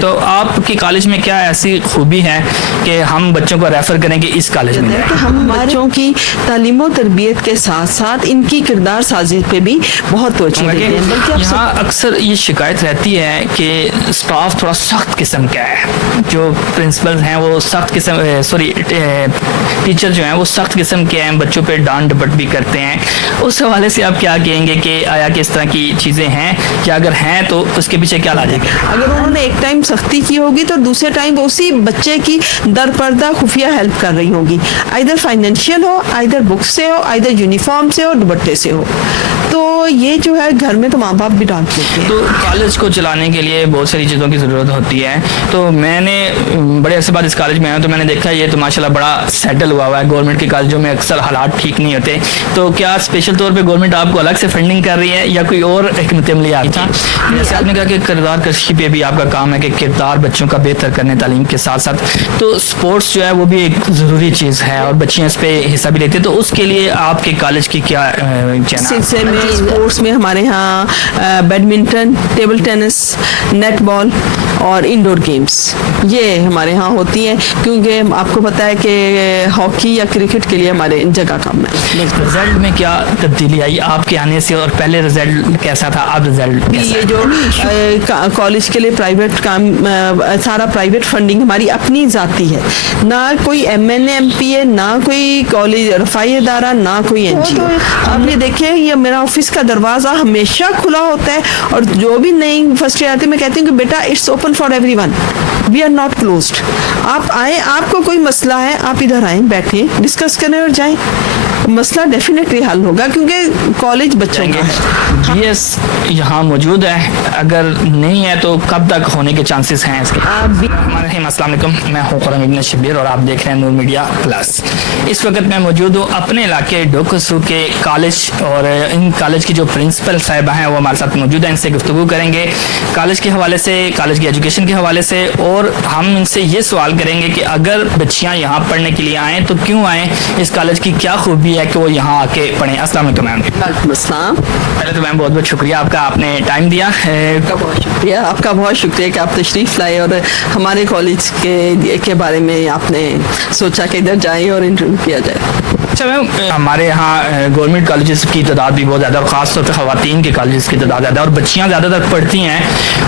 تو آپ کی کالج میں کیا ایسی خوبی ہے کہ ہم بچوں کو ریفر کریں کہ اس کالج میں کہ ہم بچوں کی تعلیم و تربیت کے ساتھ ساتھ ان کی کردار سازی پہ بھی بہت توجہ دیتے ہیں. بلکہ یہاں اکثر یہ شکایت رہتی ہے کہ اسٹاف تھوڑا سخت قسم کا ہے, جو پرنسپل ہیں وہ سخت قسم ٹیچر جو ہیں وہ سخت قسم کے ہیں, بچوں پہ ڈانٹ ڈپٹ بھی کرتے ہیں. اس حوالے سے آپ کیا کہیں گے کہ آیا کس طرح کی چیزیں ہیں, یا اگر ہیں تو اس کے پیچھے کیا لاجک ہے؟ اگر انہوں نے ایک ٹائم سختی کی ہوگی تو دوسرے ٹائم اسی بچے کی در پردہ خفیہ ہیلپ کر رہی ہوگی, آئیدر فائنینشیل ہو, آئیدر بک سے ہو, آئیدر یونیفارم سے ہو, دوپٹے سے ہو. تو یہ جو ہے گھر میں تو ماں باپ بھی ڈانٹ دیتے ہیں. تو کالج کو چلانے کے لیے بہت ساری چیزوں کی ضرورت ہوتی ہے. تو میں نے بڑے عرصے بعد اس کالج میں آیا تو میں نے دیکھا یہ تو ماشاءاللہ بڑا سیٹل ہوا ہوا ہے. گورنمنٹ کے کالجوں میں اکثر حالات ٹھیک نہیں ہوتے, تو کیا اسپیشل طور پہ گورنمنٹ آپ کو الگ سے فنڈنگ کر رہی ہے یا کوئی اور حکمت عملی آئی تھا؟ جیسے آپ نے کہا کہ کردار کشی پہ بھی آپ کا کام ہے کہ کردار بچوں کا بہتر کرنے تعلیم کے ساتھ ساتھ, تو اسپورٹس جو ہے وہ بھی ایک ضروری چیز ہے اور بچیاں اس پہ حصہ بھی لیتے ہیں. تو اس کے لیے آپ کے کالج کی کیا سلسلے میں اسپورٹس میں ہمارے ہاں بیڈمنٹن, ٹیبل ٹینس, نیٹ بال اور انڈور گیمز یہ ہمارے ہاں ہوتی ہیں, کیونکہ آپ کو پتہ ہے کہ ہاکی یا کرکٹ کے لیے ہمارے جگہ کم ہے. رزلٹ میں کیا تبدیلی آئی آپ کے آنے سے, اور پہلے رزلٹ کیسا تھا, اب رزلٹ یہ جو کالج کے لیے پرائیویٹ کام, سارا پرائیویٹ فنڈنگ ہماری اپنی ذاتی ہے, نہ کوئی MNA-MP ہے, نہ کوئی کالج رفائی ادارہ, نہ کوئی NGO. آپ یہ دیکھیں یہ میرا آفس کا دروازہ ہمیشہ کھلا ہوتا ہے, اور جو بھی نئی فرسٹ ایئر آتے ہیں میں کہتی ہوں کہ بیٹا it's open for everyone, we are not closed. آپ آئیں, آپ کو کوئی مسئلہ ہے آپ ادھر آئیں, بیٹھیں, ڈسکس کریں اور جائیں, مسئلہ ڈیفینیٹلی حل ہوگا کیونکہ کالج بچوں کا ہے. GS یہاں موجود ہے, اگر نہیں ہے تو کب تک ہونے کے چانسز ہیں اس کے؟ السلام علیکم, میں ہوں خرم ابن شبیر اور آپ دیکھ رہے ہیں نور میڈیا پلس. اس وقت میں موجود ہوں اپنے علاقے ڈوکسو کے کالج, اور ان کالج کی جو پرنسپل صاحبہ ہیں وہ ہمارے ساتھ موجود ہیں. ان سے گفتگو کریں گے کالج کے حوالے سے, کالج کی ایجوکیشن کے حوالے سے, اور ہم ان سے یہ سوال کریں گے کہ اگر بچیاں یہاں پڑھنے کے لیے آئیں تو کیوں آئیں, اس کالج کی کیا خوبی ہے کہ وہ یہاں آ کے پڑھیں. السلام علیکم میم. وعلیکم السلام. پہلے تو میم بہت بہت شکریہ آپ کا, آپ نے ٹائم دیا. بہت شکریہ آپ کا, بہت شکریہ کہ آپ تشریف لائے اور ہمارے کالج کے بارے میں آپ نے سوچا کہ ادھر جائیں اور انٹرویو کیا جائے. اچھا میم, ہمارے یہاں گورنمنٹ کالجز کی تعداد بھی بہت زیادہ, خاص طور پہ خواتین کے کالجز کی تعداد زیادہ, اور بچیاں زیادہ تر پڑھتی ہیں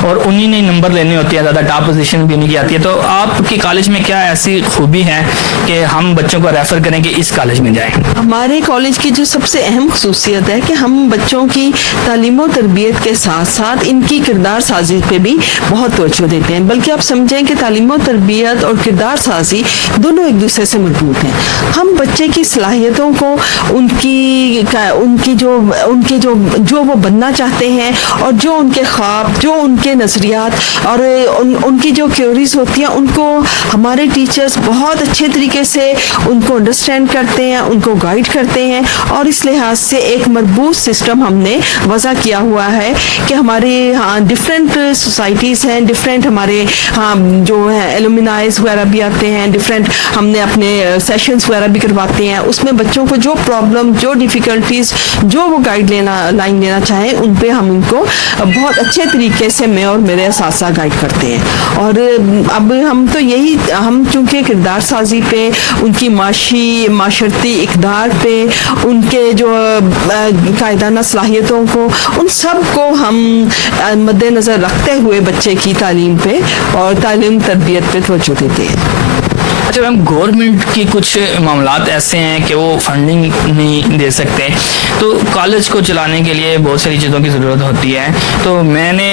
اور انہی نے نمبر لینے ہوتے ہیں, زیادہ ٹاپ پوزیشن بھی انہی کی آتی ہے. تو آپ کی کالج میں کیا ایسی خوبی ہے کہ ہم بچوں کو ریفر کریں کہ اس کالج میں جائیں؟ ہمارے کالج کی جو سب سے اہم خصوصیت ہے کہ ہم بچوں کی تعلیم و تربیت کے ساتھ ساتھ ان کی کردار سازی پہ بھی بہت توجہ دیتے ہیں. بلکہ آپ سمجھیں کہ تعلیم و تربیت اور کردار سازی دونوں ایک دوسرے سے مربوط ہیں. ہم بچے کی صلاحیتوں کو, ان کی جو وہ بننا چاہتے ہیں, اور جو ان کے خواب, جو ان کے نظریات اور ان کی جو کیوریز ہوتی ہیں, ان کو ہمارے ٹیچرز بہت اچھے طریقے سے ان کو انڈرسٹینڈ کرتے ہیں, ان کو گائیڈ کرتے ہیں. اور اس لحاظ سے ایک مربوط سسٹم ہم نے وضع کیا ہوا ہے کہ ہمارے ہاں ڈفرینٹ سوسائٹیز ہیں, ڈفرینٹ ہمارے ہاں جو ہے ایلومنائز وغیرہ بھی آتے ہیں, ڈفرینٹ ہم نے اپنے سیشنز وغیرہ بھی کرواتے ہیں. اس میں بچوں کو جو پرابلم, جو ڈیفیکلٹیز, جو وہ لائن لینا چاہیں, ان پہ ہم ان کو بہت اچھے طریقے سے میں اور میرے اساتذہ گائیڈ کرتے ہیں. اور اب ہم چونکہ کردار سازی پہ, ان کی معاشرتی اقدار پہ, ان کے جو قائدانہ صلاحیتوں کو, ان سب کو ہم مد نظر رکھتے ہوئے بچے کی تعلیم پہ اور تعلیم تربیت پہ توجہ دیتے ہیں. اچھا میم, گورنمنٹ کی کچھ معاملات ایسے ہیں کہ وہ فنڈنگ نہیں دے سکتے, تو کالج کو چلانے کے لیے بہت ساری چیزوں کی ضرورت ہوتی ہے. تو میں نے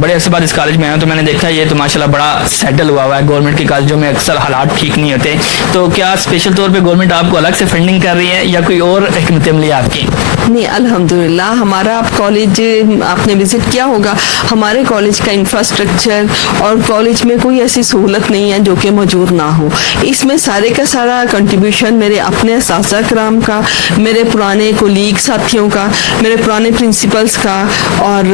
بڑے عرصے بعد اس کالج میں آیا تو میں نے دیکھا یہ تو ماشاءاللہ بڑا سیٹل ہوا ہوا ہے. گورنمنٹ کے کالجوں میں اکثر حالات ٹھیک نہیں ہوتے, تو کیا اسپیشل طور پہ گورنمنٹ آپ کو الگ سے فنڈنگ کر رہی ہے یا کوئی اور حکمت عملی آپ کی؟ نہیں, الحمدللہ ہمارا کالج آپ نے وزٹ کیا ہوگا, ہمارے کالج کا انفراسٹرکچر اور کالج میں کوئی ایسی سہولت نہیں ہے جو کہ موجود نہ ہو. اس میں سارے کا سارا کنٹریبیوشن میرے اپنے اساتذہ کرام کا, میرے پرانے کولیگ ساتھیوں کا, میرے پرانے پرنسپلس کا, اور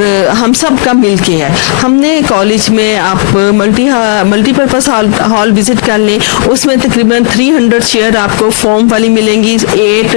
ہم سب کا مل کے ہے. ہم نے کالج میں آپ ملٹی پرپز ہال وزٹ کر لیں, اس میں تقریباً 300 چیئر آپ کو فارم والی ملیں گی, 8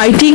IT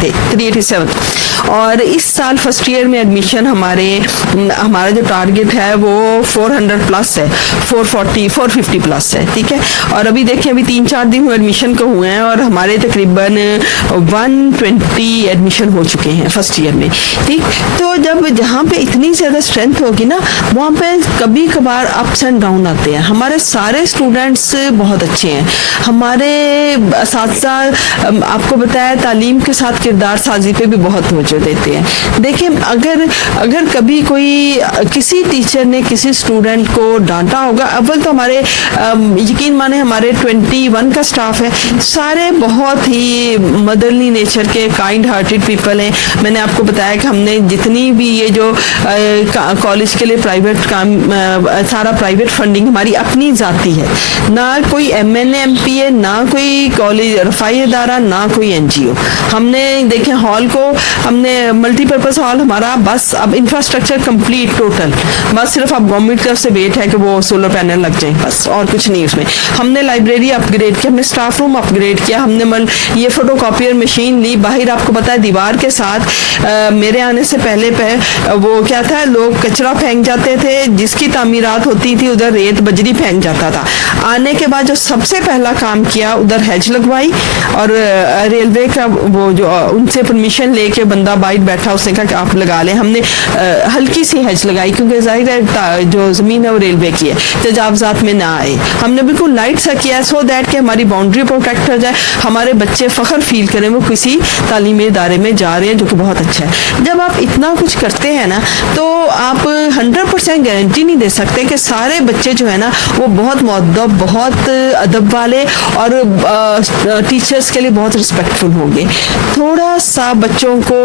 تھے 387, اور اس سال فرسٹ ایئر میں ایڈمیشن ہمارا جو ٹارگیٹ ہے وہ 400 پلس ہے, 450 پلس ہے, ٹھیک ہے. اور ابھی دیکھیں ابھی 3-4 دن ایڈمیشن کو ہوئے ہیں اور ہمارے تقریباً 120 ایڈمیشن ہو چکے ہیں فرسٹ ایئر میں, ٹھیک. تو جہاں پہ اتنی زیادہ اسٹرینتھ ہوگی نا, وہاں پہ کبھی کبھار اپس اینڈ ڈاؤن آتے ہیں. ہمارے سارے اسٹوڈینٹس بہت اچھے ہیں, ہمارے اساتذہ آپ کو بتایا تعلیم کے ساتھ کردار سازی پہ بھی بہت توجہ دیتے ہیں. دیکھیں اگر کبھی کوئی کسی ٹیچر نے کسی اسٹوڈنٹ کو ڈانٹا ہوگا, اول تو ہمارے یقین مانے ہمارے 21 کا اسٹاف ہے, سارے بہت ہی مدرلی نیچر کے کائنڈ ہارٹیڈ پیپل ہیں. میں نے آپ کو بتایا کہ ہم نے جتنی بھی یہ جو کالج کے لیے پرائیویٹ کام, سارا پرائیویٹ فنڈنگ ہماری اپنی ذاتی ہے, نہ کوئی MNA-MP ہے, نہ کوئی کالج رفائی ادارہ, نہ کوئی NGO. ہم نے دیکھیں ہال کو ہم نے ملٹی پرپز ہال ہمارا, بس اب انفراسٹرکچر کمپلیٹ ٹوٹل, بس صرف اب گورنمنٹ کی طرف سے ویٹ ہے کہ وہ سولر پینل لگ جائیں, بس اور کچھ نہیں اس میں. ہم نے لائبریری اپ گریڈ کی, ہم نے اسٹاف روم اپ گریڈ کیا, ہم نے یہ فوٹو کاپیئر مشین لی. باہر آپ کو پتا ہے دیوار کے ساتھ میرے آنے سے پہلے وہ کیا تھا, لوگ کچرا پھینک جاتے تھے, جس کی تعمیرات ہوتی تھی ادھر ریت بجری پھینک جاتا تھا. آنے کے بعد جو سب سے پہلا کام کیا ادھر ہیج لگوائی, اور ریلوے کا وہ جو ان سے پرمیشن لے کے بندہ باہر بیٹھا, اس نے کہا کہ آپ لگا لیں. ہم نے ہلکی سی ہیج لگائی کیونکہ ظاہر ہے جو زمین ہے وہ ریلوے کی ہے, تجاوزات میں نہ آئے. ہم نے بالکل لائٹ سا کیا سو دیٹ کہ ہماری باؤنڈری پروٹیکٹ ہو جائے, ہمارے بچے فخر فیل کریں وہ کسی تعلیمی ادارے میں جا رہے ہیں, جو کہ بہت اچھا ہے. جب آپ اتنا کچھ کرتے ہیں نا تو آپ 100% گارنٹی نہیں دے سکتے کہ سارے بچے جو ہے نا وہ بہت مؤدب, بہت ادب والے اور ٹیچرز کے لیے بہت رسپیکٹفل ہوں گے. تھوڑا سا بچوں کو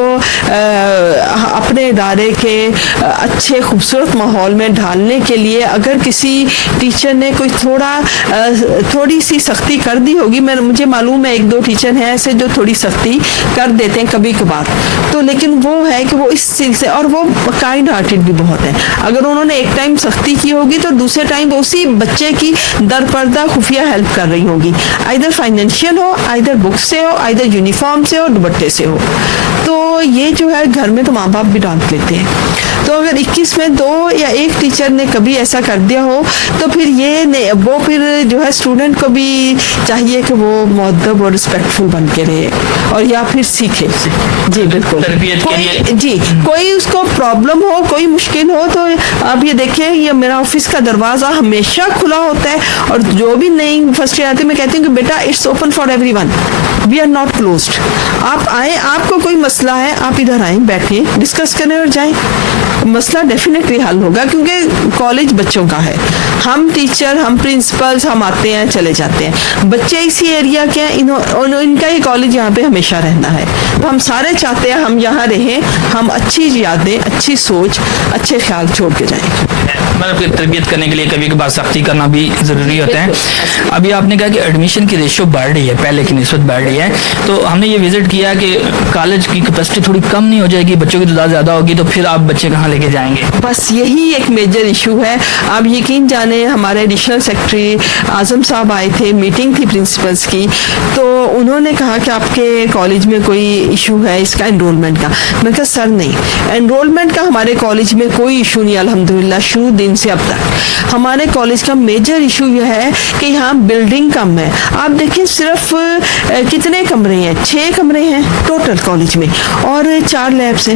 اپنے ادارے کے اچھے خوبصورت ماحول میں ڈھالنے کے لیے اگر کسی ٹیچر نے کوئی تھوڑی سی سختی کر دی ہوگی, مجھے معلوم ہے 1-2 ٹیچر ہیں ایسے جو تھوڑی سختی کر دیتے ہیں کبھی کبھار, تو لیکن وہ ہے کہ وہ اس سلسلے, اور وہ کائنڈ ہارٹیڈ بھی بہت ہے. اگر انہوں نے ایک ٹائم سختی کی ہوگی تو دوسرے ٹائم وہ اسی بچے کی در پردہ خفیہ ہیلپ کر رہی ہوگی, آئیدر فائنینشیل ہو, آئیدر بک سے ہو, آئیدر یونیفارم سے ہو, دوپٹے سے ہو. تو یہ جو ہے گھر میں تو ماں باپ بھی ڈانٹ لیتے ہیں. تو اگر 21 میں 2 یا 1 ٹیچر نے کبھی ایسا کر دیا ہو تو پھر وہ پھر جو ہے اسٹوڈنٹ کو بھی چاہیے کہ وہ مؤدب اور رسپیکٹفل بن کے رہے اور یا پھر سیکھے. جی بالکل, جی کوئی اس کو پرابلم ہو, کوئی مشکل ہو, تو آپ یہ دیکھیں یہ میرا آفس کا دروازہ ہمیشہ کھلا ہوتا ہے, اور جو بھی نئی فرسٹ ایئر آتے میں کہتی ہوں کہ بیٹا it's open for everyone, we are not closed. آپ آئیں, آپ کو کوئی مسئلہ ہے آپ ادھر آئیں, بیٹھیں, ڈسکس کریں اور جائیں, مسئلہ ڈیفینیٹلی حل ہوگا. کیونکہ کالج بچوں کا ہے, ہم ٹیچر, ہم پرنسپلز, ہم آتے ہیں چلے جاتے ہیں, بچے اسی ایریا کے ہیں, ان کا یہ کالج یہاں پہ ہمیشہ رہنا ہے. تو ہم سارے چاہتے ہیں ہم یہاں رہیں, ہم اچھی یادیں, اچھی سوچ, اچھے خیال چھوڑ کے جائیں. مطلب تربیت کرنے کے لیے کبھی کبھار سختی کرنا بھی ضروری ہوتا ہے. ابھی آپ نے کہا کہ ایڈمیشن کی ریشو بڑھ رہی ہے, پہلے کی نسبت بڑھ رہی ہے, تو ہم نے یہ وزٹ کیا کہ کالج کی کیپیسٹی تھوڑی کم نہیں ہو جائے گی, بچوں کی تعداد زیادہ ہوگی, تو پھر آپ بچے کہاں لے کے جائیں گے؟ بس یہی ایک میجر ایشو ہے. آپ یقین جانیں ہمارے ایڈیشنل سیکرٹری اعظم صاحب آئے تھے, میٹنگ تھی پرنسپلس کی, تو انہوں نے کہا کہ آپ کے کالج میں کوئی ایشو ہے اس کا انرولمنٹ کا. میں کہا سر نہیں, انرولمنٹ کا ہمارے کالج میں کوئی ایشو نہیں الحمدللہ. شروع دن سے اب تک ہمارے کالج کا میجر ایشو یہ ہے کہ یہاں بلڈنگ کم ہے. آپ دیکھیں صرف کتنے کمرے ہیں, 6 کمرے ہیں ٹوٹل کالج میں, اور 4 لیبس ہیں.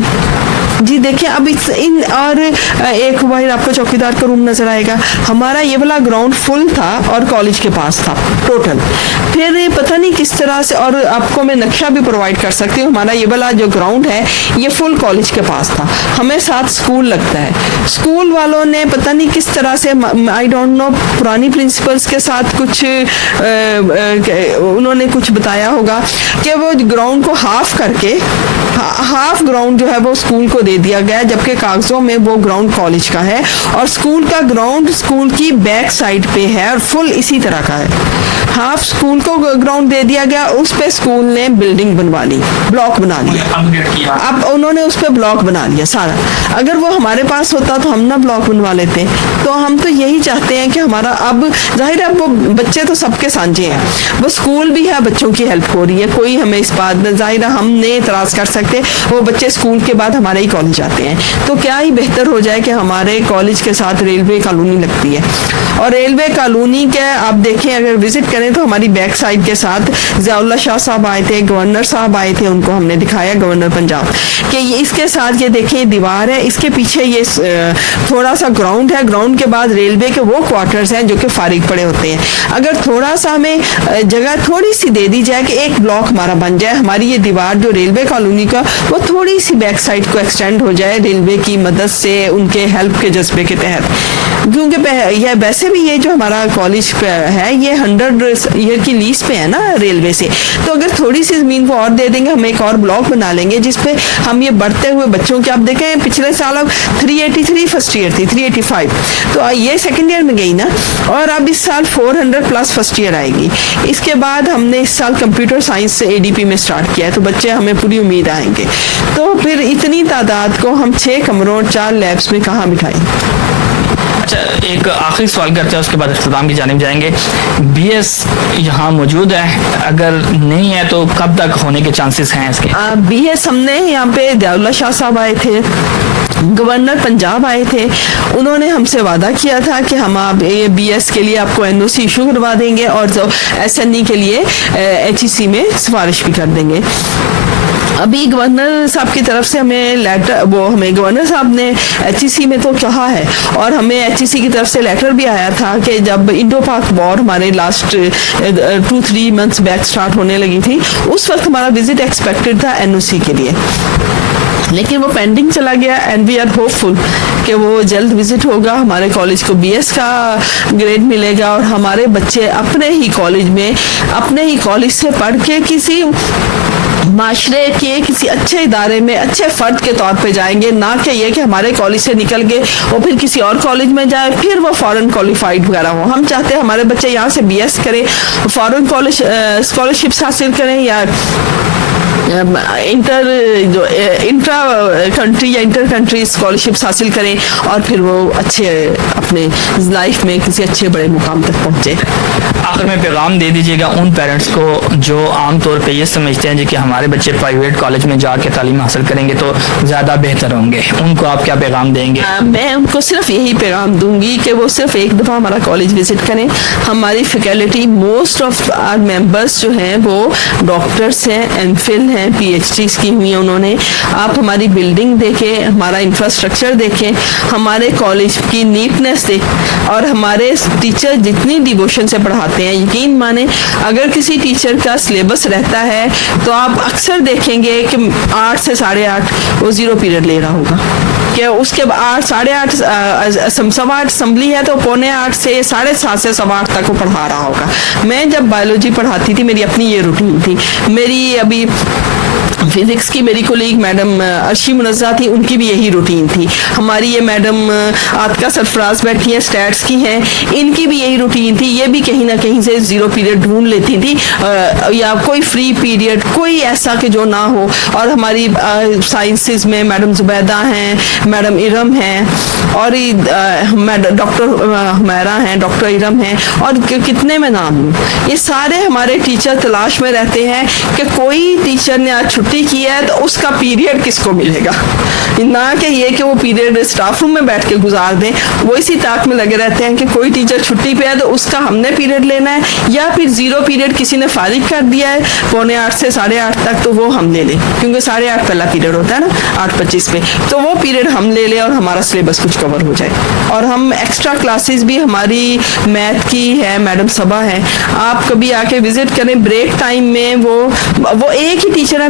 جی دیکھیں اب اور ایک باہر آپ کو چوکیدار کا روم نظر آئے گا. ہمارا یہ والا گراؤنڈ فل تھا اور کالج کے پاس تھا ٹوٹل. پھر پتہ نہیں کس طرح سے, اور آپ کو میں نقشہ بھی پرووائڈ کر سکتی ہوں, ہمارا یہ والا جو گراؤنڈ ہے یہ فل کالج کے پاس تھا. ہمیں ساتھ اسکول لگتا ہے, اسکول والوں نے پتہ نہیں کس طرح سے, آئی ڈونٹ نو, پرانی پرنسپلس کے ساتھ کچھ انہوں نے کچھ بتایا ہوگا کہ وہ گراؤنڈ کو ہاف کر کے, ہاف گراؤنڈ جو ہے وہ اسکول کو دے دیا گیا جبکہ کاغذوں میں وہ گراؤنڈ کالج کا ہے, اور اسکول کا گراؤنڈ اسکول کی بیک سائڈ پہ ہے اور فل اسی طرح کا ہے. ہاف اسکول کو گراؤنڈ دے دیا گیا, اس پہ اسکول نے بلڈنگ بنوا لی, بلاک بنا لیا. اب انہوں نے اس پہ بلاک بنا لیا سارا. اگر وہ ہمارے پاس ہوتا تو ہم نہ بلاک بنوا لیتے. تو ہم تو یہی چاہتے ہیں کہ ہمارا, اب ظاہر ہے وہ بچے تو سب کے سانجے ہیں, وہ اسکول بھی ہے, بچوں کی ہیلپ ہو رہی ہے, کوئی ہمیں اس بات میں ظاہر ہم نے اعتراض کر سکتے, وہ بچے اسکول کے بعد ہمارے ہی کالج آتے ہیں. تو کیا ہی بہتر ہو جائے کہ ہمارے کالج کے ساتھ ریلوے کالونی لگتی ہے, اور ریلوے کالونی کے آپ دیکھیں اگر وزٹ کریں تو ہماری بیک سائڈ کے ساتھ ضیاء اللہ شاہ صاحب آئے تھے, گورنر صاحب آئے تھے, ان کو ہم نے دکھایا, گورنر پنجاب, کہ اس کے ساتھ یہ دیکھیں دیوار ہے, اس کے پیچھے یہ تھوڑا سا گراؤنڈ ہے, گراؤنڈ کے بعد ریلوے کے وہ کوارٹرز ہیں جو کہ فارغ پڑے ہوتے ہیں. اگر تھوڑا سا ہمیں جگہ تھوڑی سی دے دی جائے کہ ایک بلاک ہمارا بن جائے, ہماری یہ دیوار جو ریلوے کالونی کا وہ تھوڑی سی بیک سائڈ کو ایکسٹینڈ ہو جائے ریلوے کی مدد سے, ان کے ہیلپ کے جذبے کے تحت, کیونکہ یہ ویسے بھی یہ جو ہمارا کالج ہے یہ 100 ایئر کی لیز پہ ہے نا ریلوے سے, تو اگر تھوڑی سی زمین کو اور دے دیں گے, ہم ایک اور بلاک بنا لیں گے جس پہ ہم یہ بڑھتے ہوئے بچوں کے, آپ دیکھیں پچھلے سال اب 383 فرسٹ ایئر تھی, 385, تو یہ سیکنڈ ایئر میں گئی نا, اور اب اس سال 400 پلس فرسٹ ایئر آئے گی. اس کے بعد ہم نے اس سال کمپیوٹر سائنس سے ADP میں سٹارٹ کیا ہے, تو بچے ہمیں پوری امید آئیں گے. تو پھر اتنی تعداد کو ہم 6 کمروں 4 لیبس میں کہاں بٹھائیں. اچھا, ایک آخری سوال کرتے ہیں, اس کے بعد اختتام کی جانب جائیں گے. BS یہاں موجود ہے, اگر نہیں ہے تو کب تک ہونے کے چانسز ہیں اس کے؟ BS ہم نے یہاں پہ ضیاء اللہ شاہ صاحب آئے تھے, گورنر پنجاب آئے تھے, انہوں نے ہم سے وعدہ کیا تھا کہ ہم آپ BS کے لیے آپ کو NOC ایشو کروا دیں گے, اور SNE کے لیے HEC میں سفارش بھی کر دیں گے. ابھی گورنر صاحب کی طرف سے ہمیں لیٹر, وہ ہمیں گورنر صاحب نے HEC میں تو کہا ہے, اور ہمیں HEC کی طرف سے لیٹر بھی آیا تھا کہ جب انڈو پاک وار ہمارے لاسٹ 2-3 منتھس بیک سٹارٹ ہونے لگی تھی, اس وقت ہمارا وزٹ ایکسپیکٹڈ تھا NOC کے لیے, لیکن وہ پینڈنگ چلا گیا. اینڈ وی آر ہوپ فل کہ وہ جلد وزٹ ہوگا, ہمارے کالج کو BS کا گریڈ ملے گا, اور ہمارے بچے اپنے ہی کالج میں اپنے ہی کالج سے پڑھ کے کسی معاشرے کے کسی اچھے ادارے میں اچھے فرد کے طور پہ جائیں گے, نہ کہ یہ کہ ہمارے کالج سے نکل گئے اور پھر کسی اور کالج میں جائے, پھر وہ فورن کوالیفائڈ وغیرہ ہو. ہم چاہتے ہیں ہمارے بچے یہاں سے BS کریں, فورن کالج اسکالرشپس حاصل کریں, یا انٹرا کنٹری یا انٹر کنٹری اسکالرشپس حاصل کریں, اور پھر وہ اچھے اپنے لائف میں کسی اچھے بڑے مقام تک پہنچے. آخر میں پیغام دے دیجیے گا ان پیرنٹس کو جو عام طور پہ یہ سمجھتے ہیں کہ ہمارے بچے پرائیویٹ کالج میں جا کے تعلیم حاصل کریں گے تو زیادہ بہتر ہوں گے, ان کو آپ کیا پیغام دیں گے؟ میں ان کو صرف یہی پیغام دوں گی کہ وہ صرف ایک دفعہ ہمارا کالج وزٹ کریں. ہماری faculty most of our members جو ہیں وہ ڈاکٹرس ہیں, MPhil ہیں, PhDs کی ہوئی ہیں انہوں نے. آپ ہماری بلڈنگ دیکھیں, ہمارا انفراسٹرکچر دیکھیں, ہمارے کالج کی نیٹنس دیکھیں, اور ہمارے ٹیچر جتنی ڈیووشن سے پڑھاتے ہیں, یقین مانیں اگر کسی ٹیچر کا سلیبس رہتا ہے تو آپ اکثر دیکھیں گے کہ 8 سے 8:30 وہ 0 پیریڈ لے رہا ہوگا, کہ اس کے 8:30 8:15 اسمبلی ہے تو 7:45 سے 7:30 سے 8:15 تک وہ پڑھا رہا ہوگا. میں جب بایولوجی پڑھاتی تھی میری اپنی یہ روٹین تھی. میری ابھی فزکس کی میری کولیگ میڈم ارشی منزہ تھی, ان کی بھی یہی روٹین تھی. ہماری یہ میڈم عاطقہ سرفراز بیٹھی ہیں, اسٹیٹس کی ہیں, ان کی بھی یہی روٹین تھی. یہ بھی کہیں نہ کہیں سے 0 پیریڈ ڈھونڈ لیتی تھی, یا کوئی فری پیریڈ کوئی ایسا کہ جو نہ ہو. اور ہماری سائنسز میں میڈم زبیدہ ہیں, میڈم ارم ہیں, اور ڈاکٹر حمیرہ ہیں, ڈاکٹر ارم ہیں, اور کتنے میں نام لوں. یہ سارے ہمارے ٹیچر تلاش میں رہتے ہیں کہ کوئی ٹیچر نے آج چھٹی کی ہے تو اس کا پیریڈ کس کو ملے گا, نہ کہ یہ کہ وہ پیریڈ اسٹاف روم میں بیٹھ کے گزار دیں. وہ اسی طاق میں لگے رہتے ہیں کہ کوئی ٹیچر چھٹی پہ ہے تو اس کا ہم نے پیریڈ لینا ہے, یا پھر 0 پیریڈ کسی نے فارغ کر دیا ہے 7:45 سے 8:30 تک تو وہ ہم لے لیں, کیونکہ 8:30 پہلا پیریڈ ہوتا ہے نا 8:25 پہ, تو وہ پیریڈ ہم لے لیں اور ہمارا سلیبس کچھ کور ہو جائے. اور ہم ایکسٹرا کلاسز بھی, ہماری میتھ کی ہے میڈم صبا ہے, آپ کبھی آ کے وزٹ کریں. بریک ٹائم میں وہ ایک ہی ٹیچر ہے,